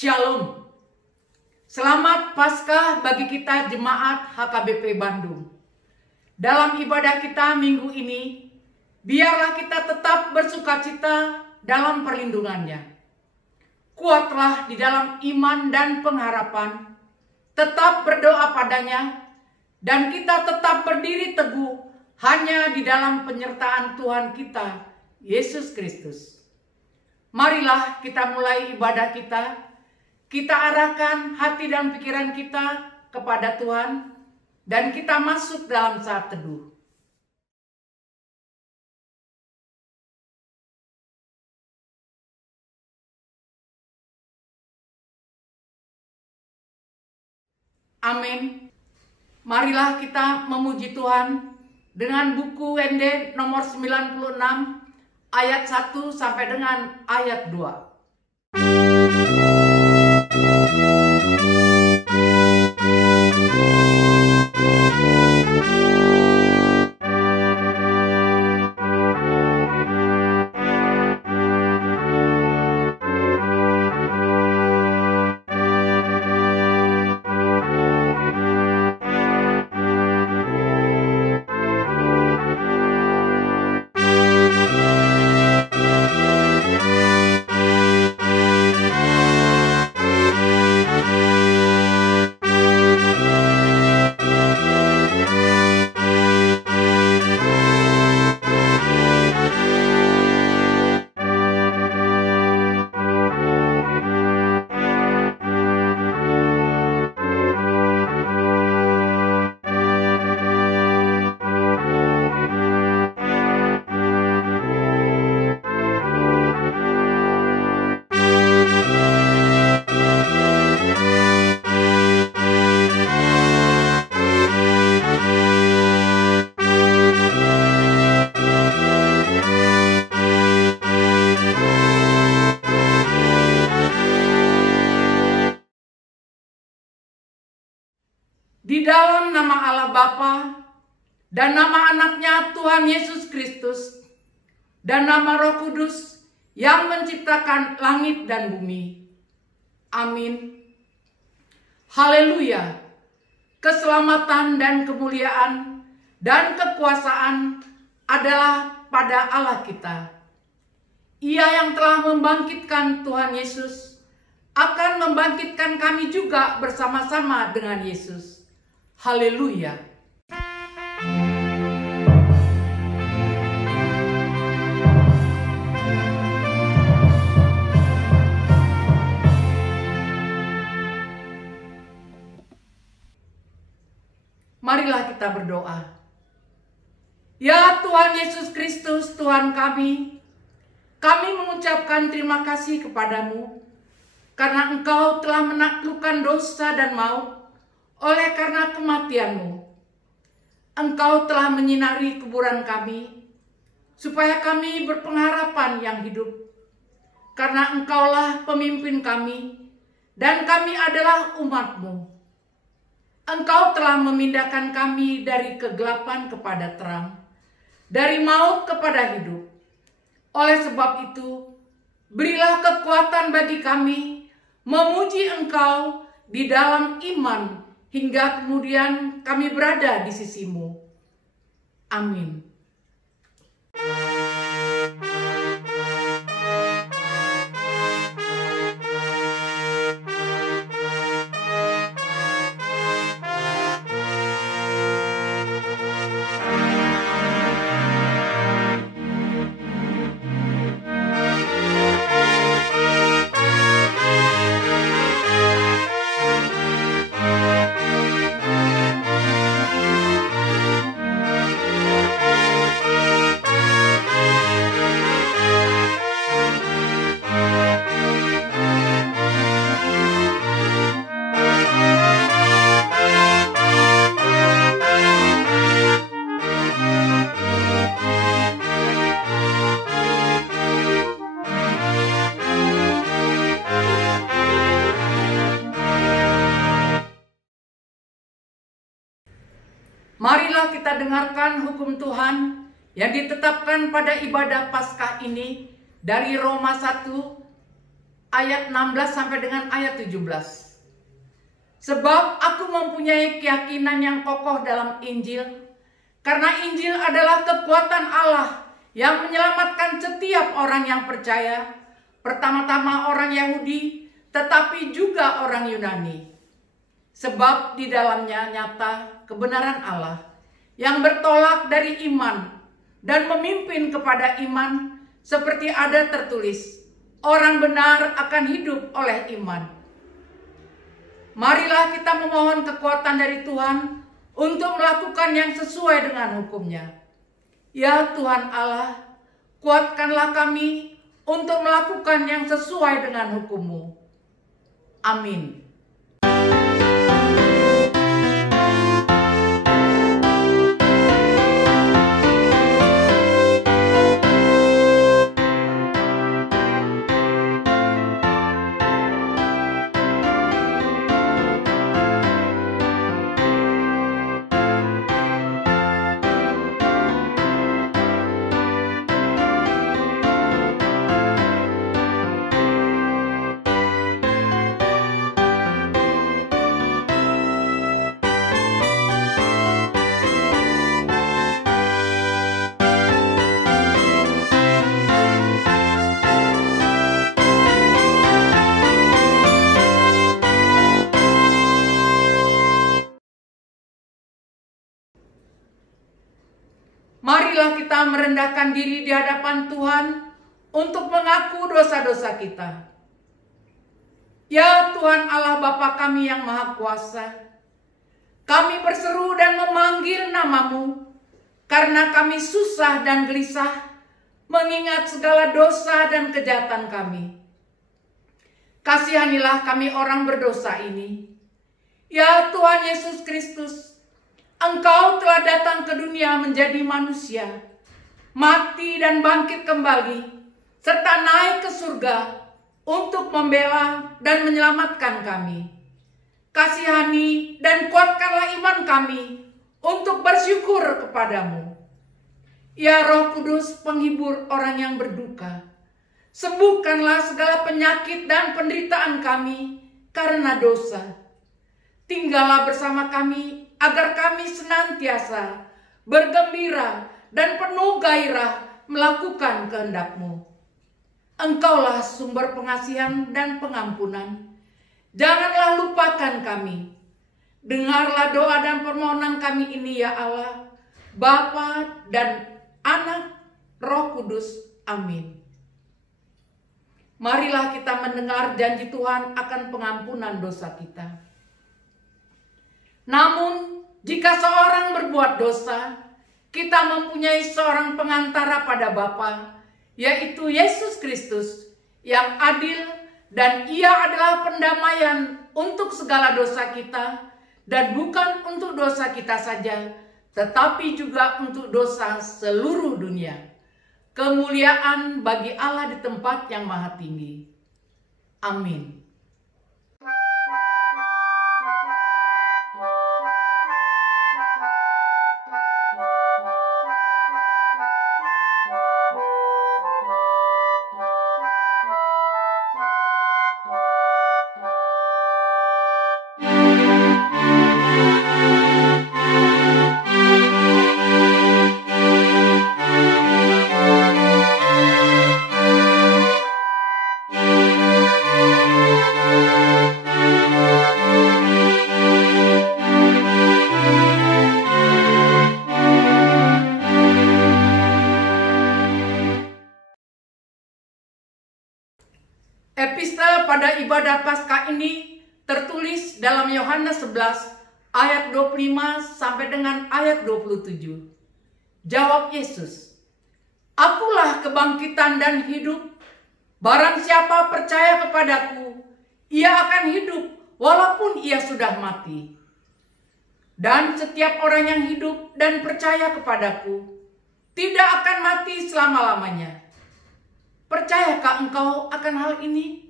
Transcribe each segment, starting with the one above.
Shalom. Selamat Paskah bagi kita jemaat HKBP Bandung. Dalam ibadah kita minggu ini, biarlah kita tetap bersukacita dalam perlindungannya. Kuatlah di dalam iman dan pengharapan, tetap berdoa padanya, dan kita tetap berdiri teguh hanya di dalam penyertaan Tuhan kita, Yesus Kristus. Marilah kita mulai ibadah kita. Kita arahkan hati dan pikiran kita kepada Tuhan dan kita masuk dalam saat teduh. Amin. Marilah kita memuji Tuhan dengan buku WND nomor 96 ayat 1 sampai dengan ayat 2. Di dalam nama Allah Bapa dan nama anaknya Tuhan Yesus Kristus dan nama Roh Kudus yang menciptakan langit dan bumi. Amin. Haleluya. Keselamatan dan kemuliaan dan kekuasaan adalah pada Allah kita. Ia yang telah membangkitkan Tuhan Yesus akan membangkitkan kami juga bersama-sama dengan Yesus. Haleluya. Marilah kita berdoa. Ya Tuhan Yesus Kristus, Tuhan kami mengucapkan terima kasih kepadamu karena Engkau telah menaklukkan dosa dan maut. Oleh karena kematianmu, Engkau telah menyinari kuburan kami, supaya kami berpengharapan yang hidup. Karena Engkaulah pemimpin kami, dan kami adalah umat-Mu. Engkau telah memindahkan kami dari kegelapan kepada terang, dari maut kepada hidup. Oleh sebab itu, berilah kekuatan bagi kami memuji Engkau di dalam iman, hingga kemudian kami berada di sisi-Mu. Amin. Marilah kita dengarkan hukum Tuhan yang ditetapkan pada ibadah Paskah ini dari Roma 1 ayat 16 sampai dengan ayat 17. Sebab aku mempunyai keyakinan yang kokoh dalam Injil, karena Injil adalah kekuatan Allah yang menyelamatkan setiap orang yang percaya, pertama-tama orang Yahudi, tetapi juga orang Yunani. Sebab di dalamnya nyata kebenaran Allah yang bertolak dari iman dan memimpin kepada iman, seperti ada tertulis, orang benar akan hidup oleh iman. Marilah kita memohon kekuatan dari Tuhan untuk melakukan yang sesuai dengan hukum-Nya. Ya Tuhan Allah, kuatkanlah kami untuk melakukan yang sesuai dengan hukum-Mu. Amin. Marilah kita merendahkan diri di hadapan Tuhan untuk mengaku dosa-dosa kita. Ya Tuhan Allah Bapa kami yang Maha Kuasa, kami berseru dan memanggil nama-Mu karena kami susah dan gelisah mengingat segala dosa dan kejahatan kami. Kasihanilah kami orang berdosa ini. Ya Tuhan Yesus Kristus, Engkau telah datang ke dunia menjadi manusia, mati dan bangkit kembali, serta naik ke surga untuk membela dan menyelamatkan kami. Kasihani dan kuatkanlah iman kami untuk bersyukur kepadamu. Ya Roh Kudus, penghibur orang yang berduka, sembuhkanlah segala penyakit dan penderitaan kami karena dosa. Tinggallah bersama kami agar kami senantiasa bergembira dan penuh gairah melakukan kehendak-Mu. Engkaulah sumber pengasihan dan pengampunan. Janganlah lupakan kami. Dengarlah doa dan permohonan kami ini ya Allah, Bapa dan Anak, Roh Kudus. Amin. Marilah kita mendengar janji Tuhan akan pengampunan dosa kita. Namun, jika seorang berbuat dosa, kita mempunyai seorang pengantara pada Bapa, yaitu Yesus Kristus, yang adil, dan Ia adalah pendamaian untuk segala dosa kita, dan bukan untuk dosa kita saja, tetapi juga untuk dosa seluruh dunia. Kemuliaan bagi Allah di tempat yang maha tinggi. Amin. Epistel pada ibadah Paskah ini tertulis dalam Yohanes 11 ayat 25 sampai dengan ayat 27. Jawab Yesus, "Akulah kebangkitan dan hidup. Barang siapa percaya kepadaku, ia akan hidup walaupun ia sudah mati. Dan setiap orang yang hidup dan percaya kepadaku tidak akan mati selama-lamanya. Percayakah engkau akan hal ini?"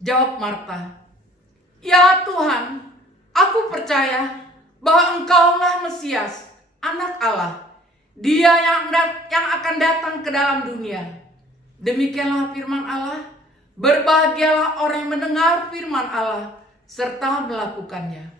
Jawab Marta, "Ya Tuhan, aku percaya bahwa engkaulah Mesias, Anak Allah, Dia yang akan datang ke dalam dunia." Demikianlah firman Allah, Berbahagialah orang yang mendengar firman Allah serta melakukannya.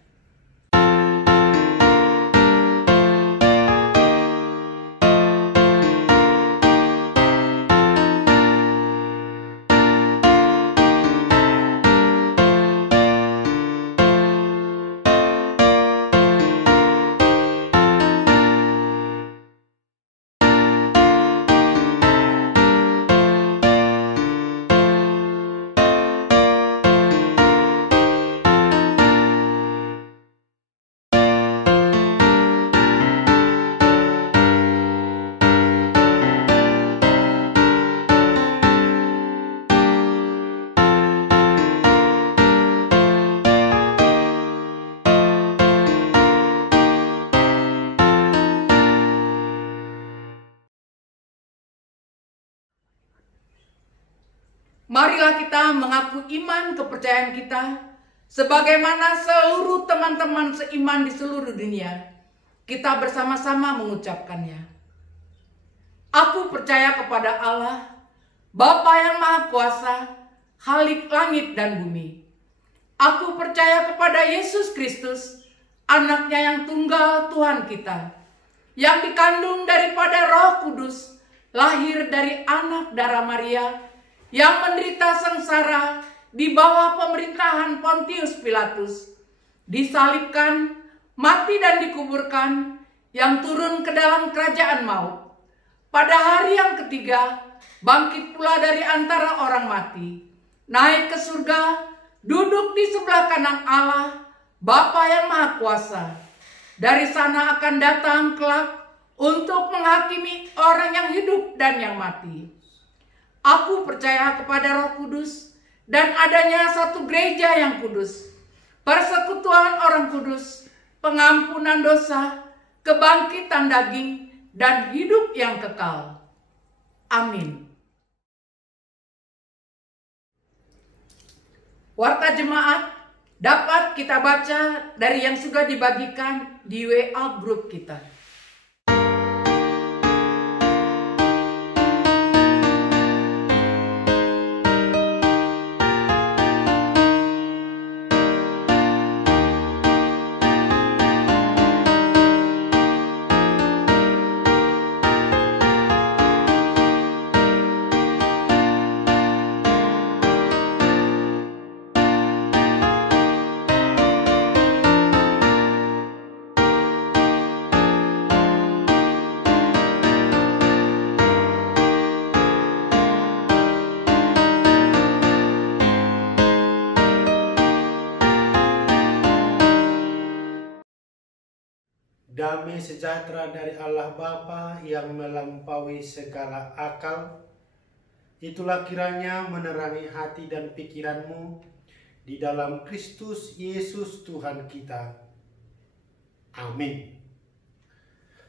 Marilah kita mengaku iman kepercayaan kita sebagaimana seluruh teman-teman seiman di seluruh dunia. Kita bersama-sama mengucapkannya. Aku percaya kepada Allah, Bapa yang Maha Kuasa, Khalik langit dan bumi. Aku percaya kepada Yesus Kristus, anaknya yang tunggal Tuhan kita, yang dikandung daripada Roh Kudus, lahir dari anak darah Maria, yang menderita sengsara di bawah pemerintahan Pontius Pilatus, disalibkan, mati dan dikuburkan, yang turun ke dalam kerajaan maut. Pada hari yang ketiga, bangkit pula dari antara orang mati, naik ke surga, duduk di sebelah kanan Allah, Bapa yang Maha Kuasa. Dari sana akan datang kelak untuk menghakimi orang yang hidup dan yang mati. Aku percaya kepada Roh Kudus dan adanya satu gereja yang kudus, persekutuan orang kudus, pengampunan dosa, kebangkitan daging, dan hidup yang kekal. Amin. Warta jemaat dapat kita baca dari yang sudah dibagikan di WA grup kita. Damai sejahtera dari Allah Bapa yang melampaui segala akal, itulah kiranya menerangi hati dan pikiranmu di dalam Kristus Yesus Tuhan kita. Amin.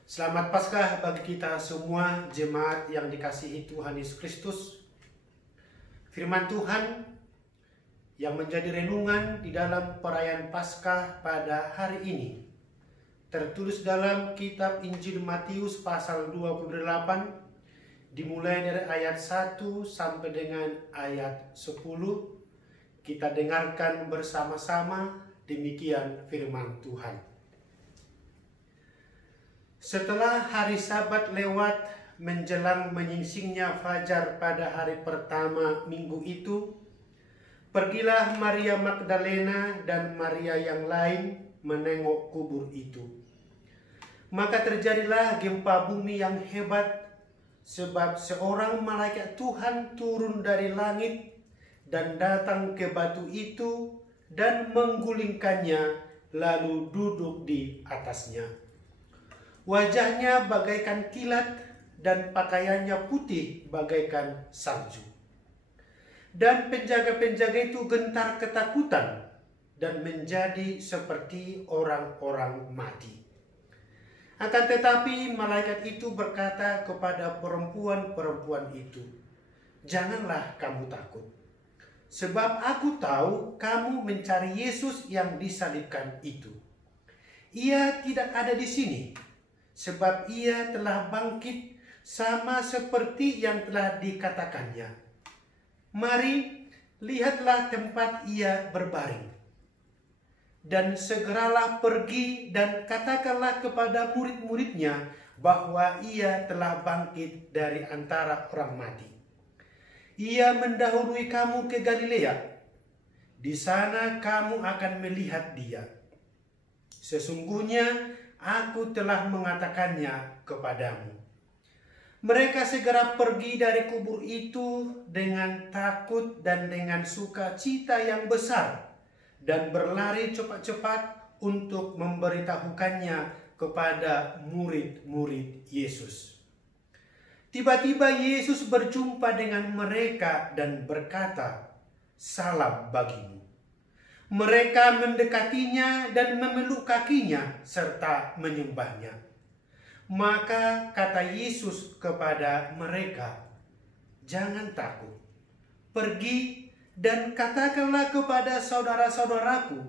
Selamat Paskah bagi kita semua jemaat yang dikasihi Tuhan Yesus Kristus. Firman Tuhan yang menjadi renungan di dalam perayaan Paskah pada hari ini tertulis dalam kitab Injil Matius pasal 28, dimulai dari ayat 1 sampai dengan ayat 10. Kita dengarkan bersama-sama, demikian firman Tuhan. Setelah hari Sabat lewat menjelang menyingsingnya fajar pada hari pertama minggu itu, pergilah Maria Magdalena dan Maria yang lain menengok kubur itu. Maka terjadilah gempa bumi yang hebat, sebab seorang malaikat Tuhan turun dari langit dan datang ke batu itu dan menggulingkannya, lalu duduk di atasnya. Wajahnya bagaikan kilat dan pakaiannya putih bagaikan salju. Dan penjaga-penjaga itu gentar ketakutan dan menjadi seperti orang-orang mati. Akan tetapi malaikat itu berkata kepada perempuan-perempuan itu, "Janganlah kamu takut, sebab aku tahu kamu mencari Yesus yang disalibkan itu. Ia tidak ada di sini, sebab ia telah bangkit sama seperti yang telah dikatakannya. Mari, lihatlah tempat ia berbaring. Dan segeralah pergi dan katakanlah kepada murid-muridnya bahwa ia telah bangkit dari antara orang mati. Ia mendahului kamu ke Galilea. Di sana kamu akan melihat dia. Sesungguhnya aku telah mengatakannya kepadamu. Mereka segera pergi dari kubur itu dengan takut dan dengan sukacita yang besar, dan berlari cepat-cepat untuk memberitahukannya kepada murid-murid Yesus. Tiba-tiba Yesus berjumpa dengan mereka dan berkata, "Salam bagimu." Mereka mendekatinya dan memeluk kakinya serta menyembahnya. Maka kata Yesus kepada mereka, "Jangan takut. Pergi dan katakanlah kepada saudara-saudaraku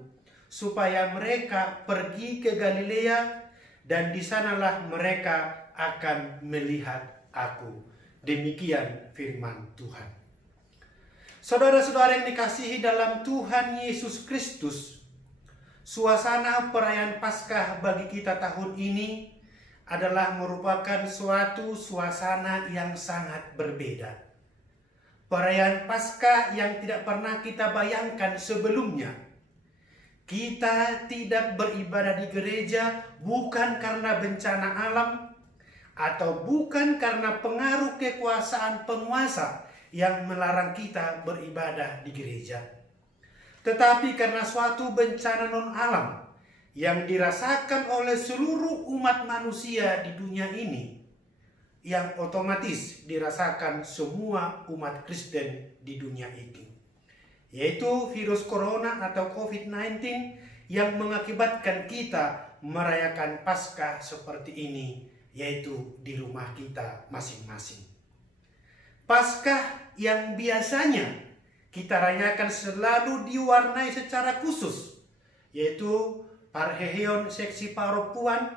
supaya mereka pergi ke Galilea, dan di sanalah mereka akan melihat aku." Demikian firman Tuhan. Saudara-saudara yang dikasihi dalam Tuhan Yesus Kristus, suasana perayaan Paskah bagi kita tahun ini adalah merupakan suatu suasana yang sangat berbeda. Perayaan Paskah yang tidak pernah kita bayangkan sebelumnya. Kita tidak beribadah di gereja bukan karena bencana alam atau bukan karena pengaruh kekuasaan penguasa yang melarang kita beribadah di gereja, tetapi karena suatu bencana non-alam yang dirasakan oleh seluruh umat manusia di dunia ini, yang otomatis dirasakan semua umat Kristen di dunia ini, yaitu virus corona atau COVID-19 yang mengakibatkan kita merayakan Paskah seperti ini, yaitu di rumah kita masing-masing. Paskah yang biasanya kita rayakan selalu diwarnai secara khusus, yaitu parheheon seksi paropuan,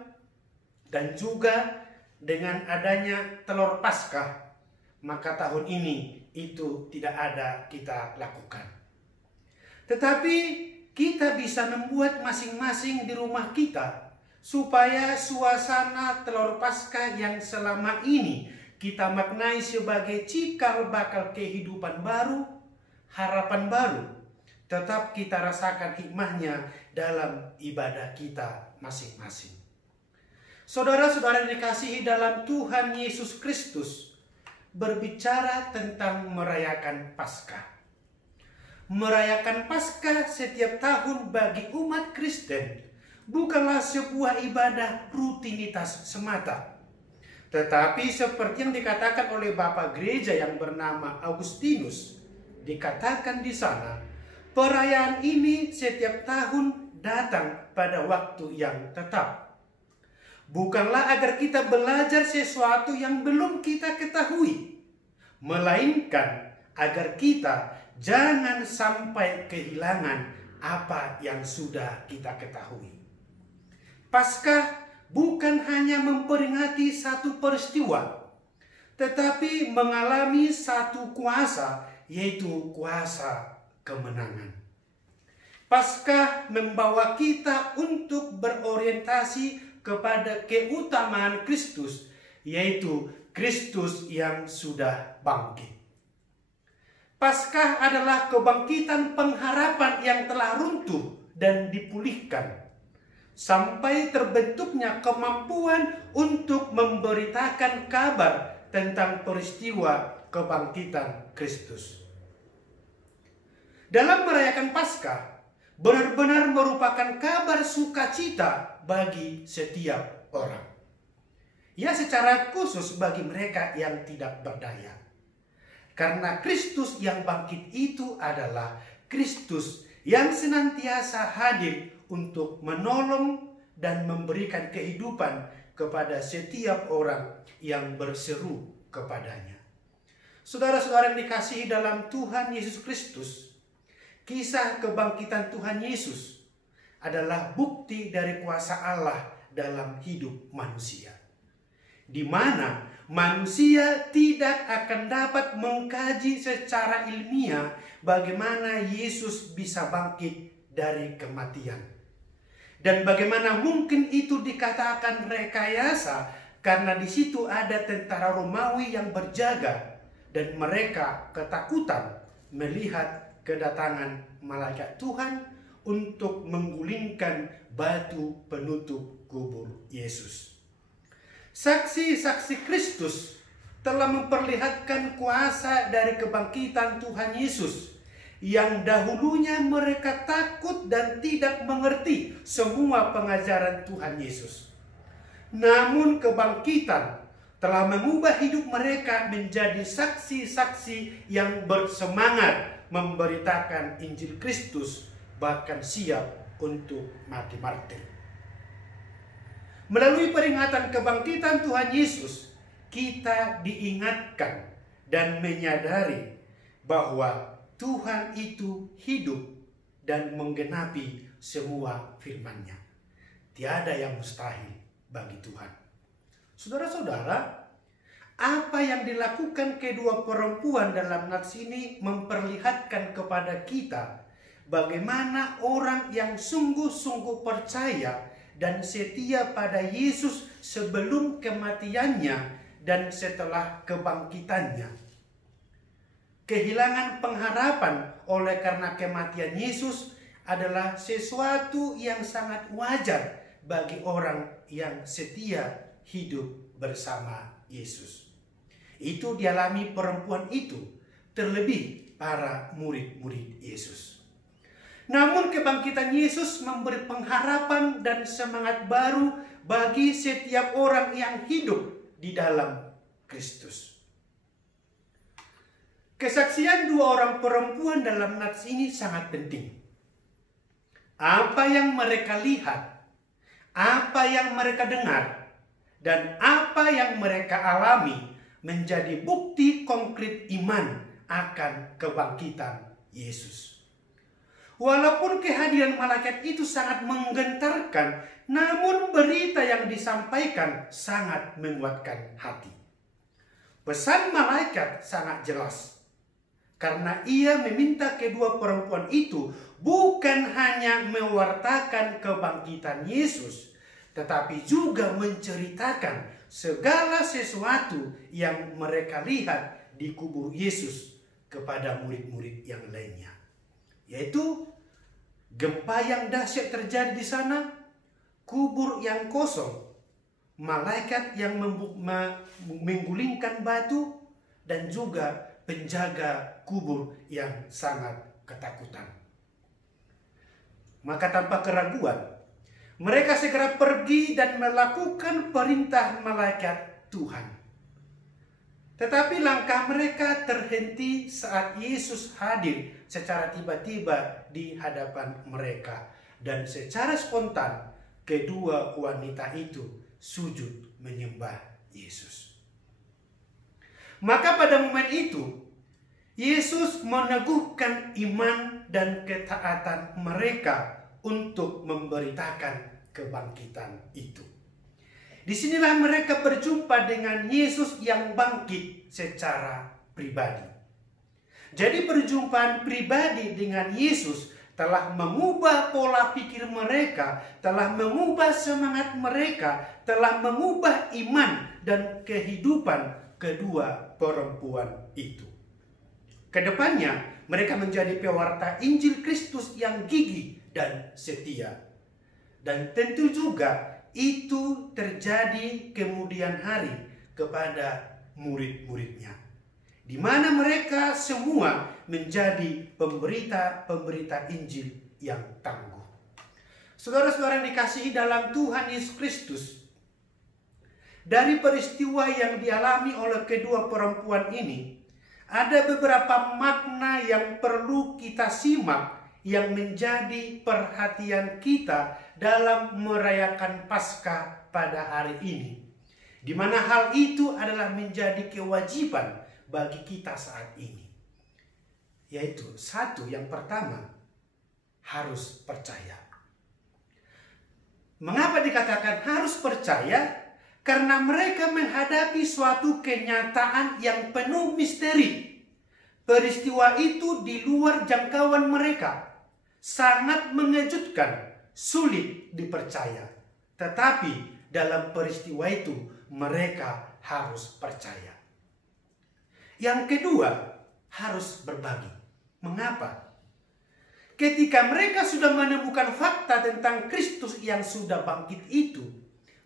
dan juga dengan adanya telur Paskah, maka tahun ini itu tidak ada kita lakukan. Tetapi kita bisa membuat masing-masing di rumah kita supaya suasana telur Paskah yang selama ini kita maknai sebagai cikal bakal kehidupan baru, harapan baru, tetap kita rasakan hikmahnya dalam ibadah kita masing-masing. Saudara-saudara yang dikasihi dalam Tuhan Yesus Kristus, berbicara tentang merayakan Paskah. Merayakan Paskah setiap tahun bagi umat Kristen bukanlah sebuah ibadah rutinitas semata. Tetapi seperti yang dikatakan oleh Bapak Gereja yang bernama Augustinus, dikatakan di sana, perayaan ini setiap tahun datang pada waktu yang tetap. Bukanlah agar kita belajar sesuatu yang belum kita ketahui, melainkan agar kita jangan sampai kehilangan apa yang sudah kita ketahui. Paskah bukan hanya memperingati satu peristiwa, tetapi mengalami satu kuasa, yaitu kuasa kemenangan. Paskah membawa kita untuk berorientasi kepada keutamaan Kristus, yaitu Kristus yang sudah bangkit. Paskah adalah kebangkitan pengharapan yang telah runtuh dan dipulihkan, sampai terbentuknya kemampuan untuk memberitakan kabar tentang peristiwa kebangkitan Kristus. Dalam merayakan Paskah, benar-benar merupakan kabar sukacita bagi setiap orang. Ya, secara khusus bagi mereka yang tidak berdaya. Karena Kristus yang bangkit itu adalah Kristus yang senantiasa hadir untuk menolong dan memberikan kehidupan kepada setiap orang yang berseru kepadanya. Saudara-saudara yang dikasihi dalam Tuhan Yesus Kristus, kisah kebangkitan Tuhan Yesus adalah bukti dari kuasa Allah dalam hidup manusia, di mana manusia tidak akan dapat mengkaji secara ilmiah bagaimana Yesus bisa bangkit dari kematian. Dan bagaimana mungkin itu dikatakan rekayasa, karena di situ ada tentara Romawi yang berjaga dan mereka ketakutan melihat kedatangan malaikat Tuhan untuk menggulingkan batu penutup kubur Yesus. Saksi-saksi Kristus telah memperlihatkan kuasa dari kebangkitan Tuhan Yesus yang dahulunya mereka takut dan tidak mengerti semua pengajaran Tuhan Yesus. Namun kebangkitan telah mengubah hidup mereka menjadi saksi-saksi yang bersemangat memberitakan Injil Kristus, bahkan siap untuk mati martir. Melalui peringatan kebangkitan Tuhan Yesus, kita diingatkan dan menyadari bahwa Tuhan itu hidup dan menggenapi semua firman-Nya. Tiada yang mustahil bagi Tuhan. Saudara-saudara, apa yang dilakukan kedua perempuan dalam nats ini memperlihatkan kepada kita bagaimana orang yang sungguh-sungguh percaya dan setia pada Yesus sebelum kematiannya dan setelah kebangkitannya. Kehilangan pengharapan oleh karena kematian Yesus adalah sesuatu yang sangat wajar bagi orang yang setia hidup bersama Yesus. Itu dialami perempuan itu, terlebih para murid-murid Yesus. Namun kebangkitan Yesus memberi pengharapan dan semangat baru bagi setiap orang yang hidup di dalam Kristus. Kesaksian dua orang perempuan dalam nats ini sangat penting. Apa yang mereka lihat, apa yang mereka dengar, dan apa yang mereka alami menjadi bukti konkret iman akan kebangkitan Yesus. Walaupun kehadiran malaikat itu sangat menggentarkan, namun berita yang disampaikan sangat menguatkan hati. Pesan malaikat sangat jelas, karena ia meminta kedua perempuan itu bukan hanya mewartakan kebangkitan Yesus, tetapi juga menceritakan segala sesuatu yang mereka lihat di kubur Yesus kepada murid-murid yang lainnya. Yaitu gempa yang dahsyat terjadi di sana, kubur yang kosong, malaikat yang menggulingkan batu, dan juga penjaga kubur yang sangat ketakutan. Maka tanpa keraguan, mereka segera pergi dan melakukan perintah malaikat Tuhan. Tetapi langkah mereka terhenti saat Yesus hadir secara tiba-tiba di hadapan mereka. Dan secara spontan, kedua wanita itu sujud menyembah Yesus. Maka pada momen itu, Yesus meneguhkan iman dan ketaatan mereka untuk memberitakan kebangkitan itu. Disinilah mereka berjumpa dengan Yesus yang bangkit secara pribadi. Jadi perjumpaan pribadi dengan Yesus telah mengubah pola pikir mereka, telah mengubah semangat mereka, telah mengubah iman dan kehidupan kedua perempuan itu. Kedepannya mereka menjadi pewarta Injil Kristus yang gigih dan setia. Dan tentu juga itu terjadi kemudian hari kepada murid-muridnya, di mana mereka semua menjadi pemberita-pemberita Injil yang tangguh. Saudara-saudara yang dikasihi dalam Tuhan Yesus Kristus, dari peristiwa yang dialami oleh kedua perempuan ini, ada beberapa makna yang perlu kita simak yang menjadi perhatian kita dalam merayakan Paskah pada hari ini, di mana hal itu adalah menjadi kewajiban bagi kita saat ini. Yaitu satu, yang pertama, harus percaya. Mengapa dikatakan harus percaya? karena mereka menghadapi suatu kenyataan yang penuh misteri. Peristiwa itu di luar jangkauan mereka, sangat mengejutkan, sulit dipercaya. Tetapi dalam peristiwa itu mereka harus percaya. Yang kedua, harus berbagi. Mengapa? Ketika mereka sudah menemukan fakta tentang Kristus yang sudah bangkit itu,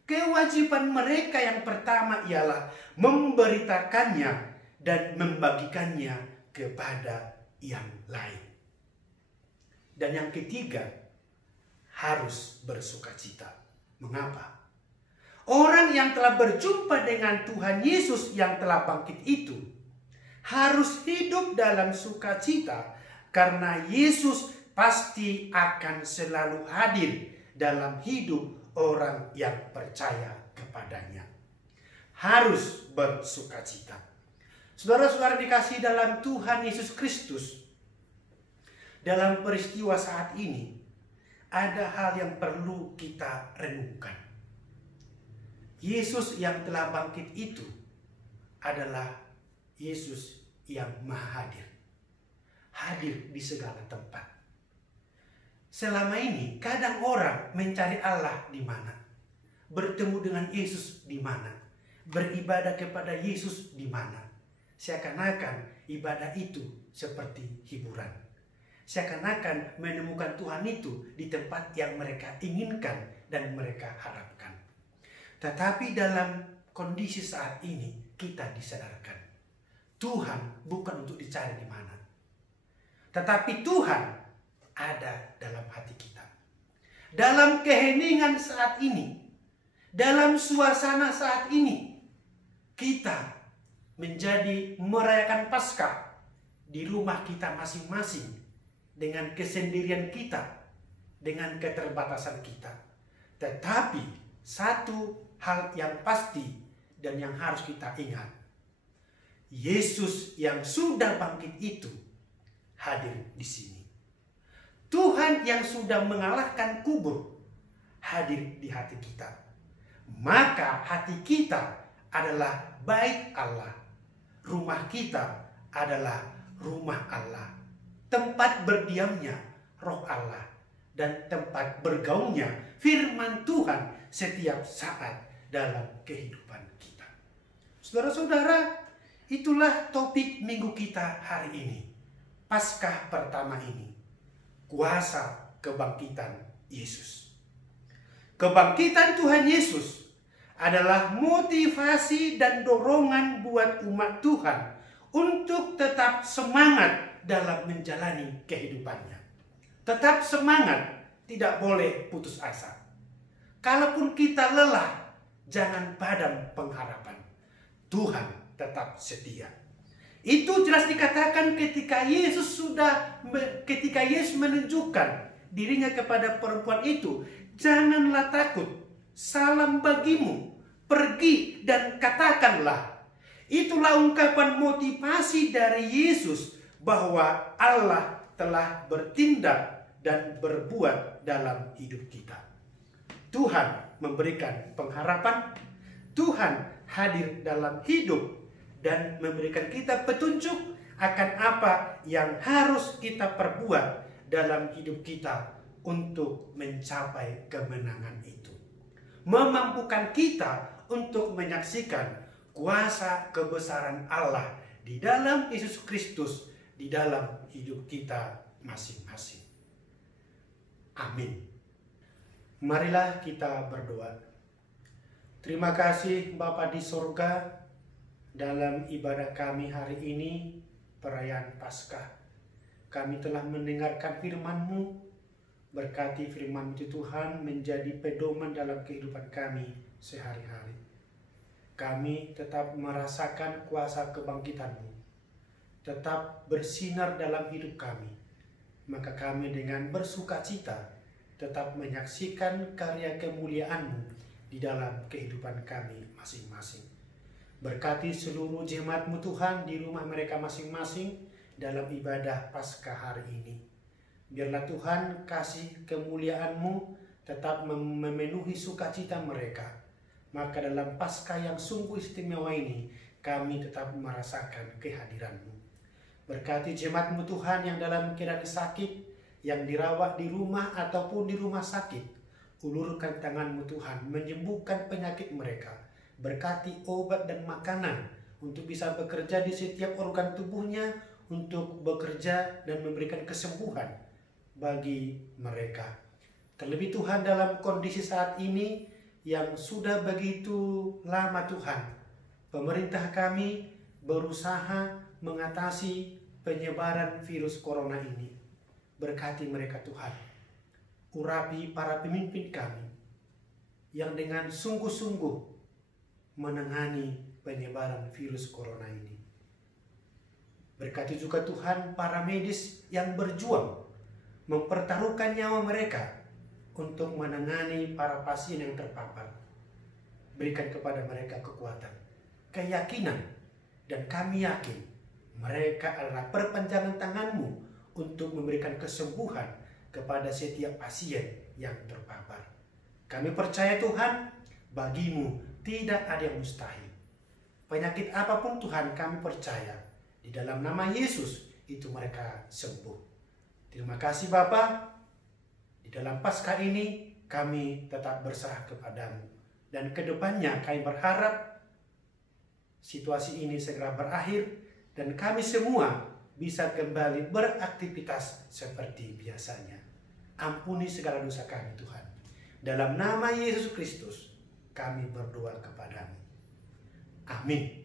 kewajiban mereka yang pertama ialah memberitakannya dan membagikannya kepada yang lain. Dan yang ketiga, harus bersukacita. Mengapa? Orang yang telah berjumpa dengan Tuhan Yesus yang telah bangkit itu harus hidup dalam sukacita, karena Yesus pasti akan selalu hadir dalam hidup orang yang percaya kepadanya. Harus bersukacita. Saudara-saudara dikasihi dalam Tuhan Yesus Kristus, dalam peristiwa saat ini ada hal yang perlu kita renungkan. Yesus yang telah bangkit itu adalah Yesus yang maha hadir. Hadir di segala tempat. Selama ini kadang orang mencari Allah di mana? Bertemu dengan Yesus di mana? Beribadah kepada Yesus di mana? Seakan-akan ibadah itu seperti hiburan. Seakan-akan menemukan Tuhan itu di tempat yang mereka inginkan dan mereka harapkan. Tetapi dalam kondisi saat ini kita disadarkan, Tuhan bukan untuk dicari di mana, tetapi Tuhan ada dalam hati kita. Dalam keheningan saat ini, dalam suasana saat ini, kita menjadi merayakan Paskah di rumah kita masing-masing, dengan kesendirian kita, dengan keterbatasan kita. Tetapi satu hal yang pasti dan yang harus kita ingat, Yesus yang sudah bangkit itu hadir di sini. Tuhan yang sudah mengalahkan kubur hadir di hati kita. Maka hati kita adalah bait Allah. Rumah kita adalah rumah Allah. Tempat berdiamnya Roh Allah dan tempat bergaulnya firman Tuhan setiap saat dalam kehidupan kita. Saudara-saudara, itulah topik minggu kita hari ini. Paskah pertama ini, kuasa kebangkitan Yesus. Kebangkitan Tuhan Yesus adalah motivasi dan dorongan buat umat Tuhan untuk tetap semangat dalam menjalani kehidupannya. Tetap semangat, tidak boleh putus asa. Kalaupun kita lelah, jangan padam pengharapan. Tuhan tetap setia. Itu jelas dikatakan ketika Yesus menunjukkan dirinya kepada perempuan itu, janganlah takut, salam bagimu, pergi dan katakanlah. Itulah ungkapan motivasi dari Yesus bahwa Allah telah bertindak dan berbuat dalam hidup kita. Tuhan memberikan pengharapan, Tuhan hadir dalam hidup dan memberikan kita petunjuk akan apa yang harus kita perbuat dalam hidup kita untuk mencapai kemenangan itu. Memampukan kita untuk menyaksikan kuasa kebesaran Allah di dalam Yesus Kristus, di dalam hidup kita masing-masing. Amin. Marilah kita berdoa. Terima kasih Bapa di sorga, dalam ibadah kami hari ini, perayaan Paskah. Kami telah mendengarkan firman-Mu. Berkati firman itu Tuhan menjadi pedoman dalam kehidupan kami sehari-hari. Kami tetap merasakan kuasa kebangkitan-Mu, tetap bersinar dalam hidup kami. Maka kami dengan bersukacita tetap menyaksikan karya kemuliaan-Mu di dalam kehidupan kami masing-masing. Berkati seluruh jemaat-Mu Tuhan di rumah mereka masing-masing dalam ibadah Paskah hari ini. Biarlah Tuhan kasih kemuliaan-Mu tetap memenuhi sukacita mereka. maka dalam Paskah yang sungguh istimewa ini, kami tetap merasakan kehadiran-Mu. Berkati jemaat-Mu Tuhan yang dalam keadaan sakit, yang dirawat di rumah ataupun di rumah sakit. Ulurkan tangan-Mu Tuhan, menyembuhkan penyakit mereka. Berkati obat dan makanan untuk bisa bekerja di setiap organ tubuhnya, untuk bekerja dan memberikan kesembuhan bagi mereka. Terlebih Tuhan, dalam kondisi saat ini yang sudah begitu lama Tuhan, pemerintah kami berusaha mengatasi penyebaran virus corona ini. Berkati mereka Tuhan. Urapi para pemimpin kami yang dengan sungguh-sungguh menangani penyebaran virus corona ini. Berkati juga Tuhan para medis yang berjuang mempertaruhkan nyawa mereka untuk menangani para pasien yang terpapar. Berikan kepada mereka kekuatan, keyakinan, dan kami yakin mereka adalah perpanjangan tangan-Mu untuk memberikan kesembuhan kepada setiap pasien yang terpapar. Kami percaya Tuhan, bagi-Mu tidak ada yang mustahil. Penyakit apapun Tuhan, kami percaya di dalam nama Yesus itu mereka sembuh. Terima kasih Bapa. Di dalam Paskah ini kami tetap berserah kepada-Mu. Dan kedepannya kami berharap situasi ini segera berakhir dan kami semua bisa kembali beraktivitas seperti biasanya. Ampuni segala dosa kami Tuhan. Dalam nama Yesus Kristus kami berdoa kepada-Mu. Amin.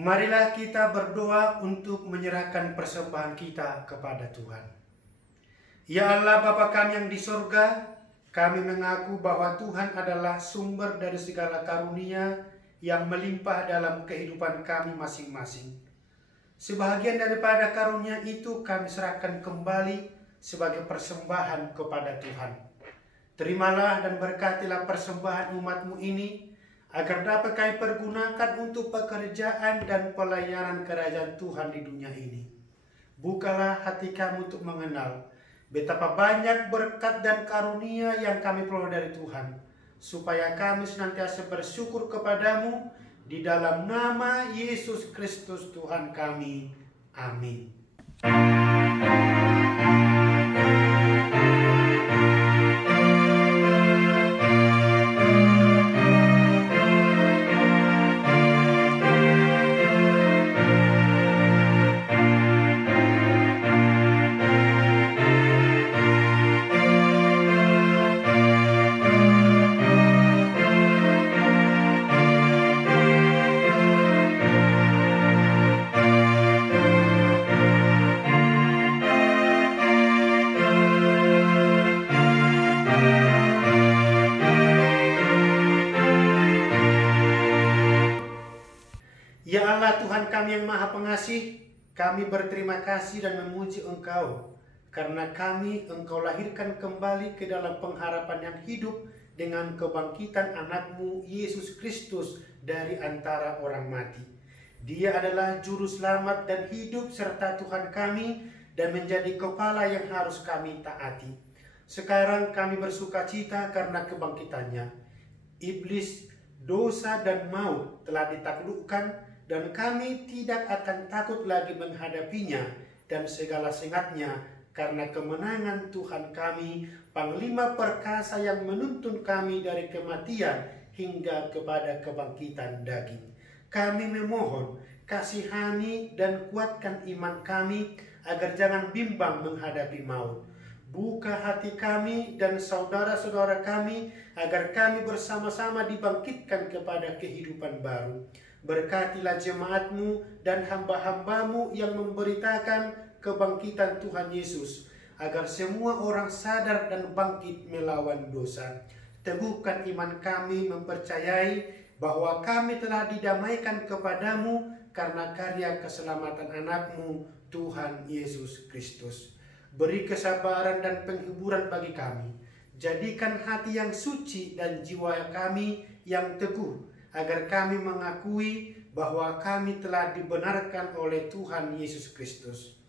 Marilah kita berdoa untuk menyerahkan persembahan kita kepada Tuhan. Ya Allah Bapa kami yang di surga, kami mengaku bahwa Tuhan adalah sumber dari segala karunia yang melimpah dalam kehidupan kami masing-masing. Sebahagian daripada karunia itu kami serahkan kembali sebagai persembahan kepada Tuhan. Terimalah dan berkatilah persembahan umat-Mu ini, agar dapat kami pergunakan untuk pekerjaan dan pelayanan kerajaan Tuhan di dunia ini. Bukalah hati kami untuk mengenal betapa banyak berkat dan karunia yang kami peroleh dari Tuhan, supaya kami senantiasa bersyukur kepadamu di dalam nama Yesus Kristus Tuhan kami. Amin. Ya Allah Tuhan kami yang Maha Pengasih, kami berterima kasih dan memuji Engkau, karena Engkau lahirkan kembali ke dalam pengharapan yang hidup dengan kebangkitan anak-Mu Yesus Kristus dari antara orang mati. Dia adalah juru selamat dan hidup serta Tuhan kami dan menjadi kepala yang harus kami taati. Sekarang kami bersuka cita karena kebangkitannya. Iblis, dosa dan maut telah ditaklukkan dan kami tidak akan takut lagi menghadapinya dan segala sengatnya karena kemenangan Tuhan kami, Panglima perkasa yang menuntun kami dari kematian hingga kepada kebangkitan daging. Kami memohon, kasihani dan kuatkan iman kami agar jangan bimbang menghadapi maut. Buka hati kami dan saudara-saudara kami agar kami bersama-sama dibangkitkan kepada kehidupan baru. Berkatilah jemaat-Mu dan hamba-hamba-Mu yang memberitakan kebangkitan Tuhan Yesus, agar semua orang sadar dan bangkit melawan dosa. Teguhkan iman kami mempercayai bahwa kami telah didamaikan kepadamu karena karya keselamatan anak-Mu, Tuhan Yesus Kristus. Beri kesabaran dan penghiburan bagi kami. Jadikan hati yang suci dan jiwa kami yang teguh, agar kami mengakui bahwa kami telah dibenarkan oleh Tuhan Yesus Kristus.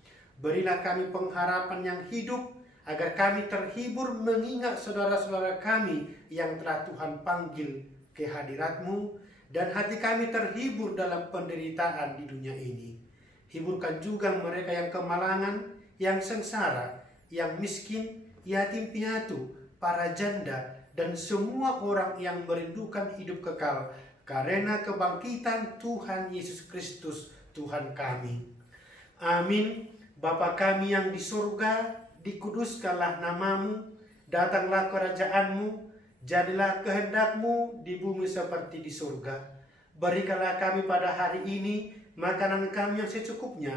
Berilah kami pengharapan yang hidup, agar kami terhibur mengingat saudara-saudara kami yang telah Tuhan panggil ke hadirat-Mu, dan hati kami terhibur dalam penderitaan di dunia ini. Hiburkan juga mereka yang kemalangan, yang sengsara, yang miskin, yatim piatu, para janda, dan semua orang yang merindukan hidup kekal karena kebangkitan Tuhan Yesus Kristus, Tuhan kami. Amin. Bapa kami yang di surga, dikuduskanlah nama-Mu, datanglah kerajaan-Mu, jadilah kehendak-Mu di bumi seperti di surga. Berikanlah kami pada hari ini makanan kami yang secukupnya,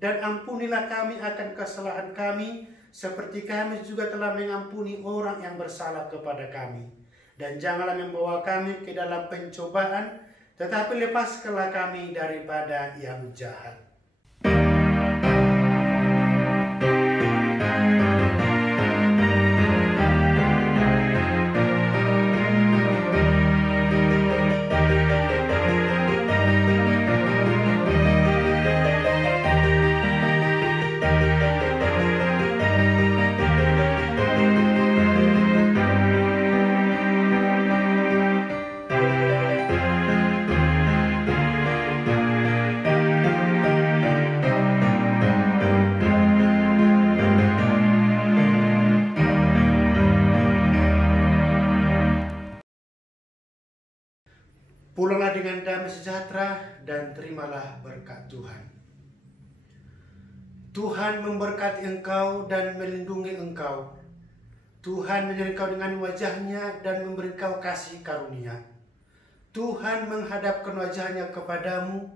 dan ampunilah kami akan kesalahan kami, seperti kami juga telah mengampuni orang yang bersalah kepada kami. Dan janganlah membawa kami ke dalam pencobaan, tetapi lepaskanlah kami daripada yang jahat. Pulanglah dengan damai sejahtera dan terimalah berkat Tuhan. Tuhan memberkati engkau dan melindungi engkau. Tuhan menyertai engkau dengan wajah-Nya dan memberi engkau kasih karunia. Tuhan menghadapkan wajah-Nya kepadamu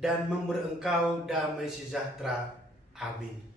dan memberi engkau damai sejahtera. Amin.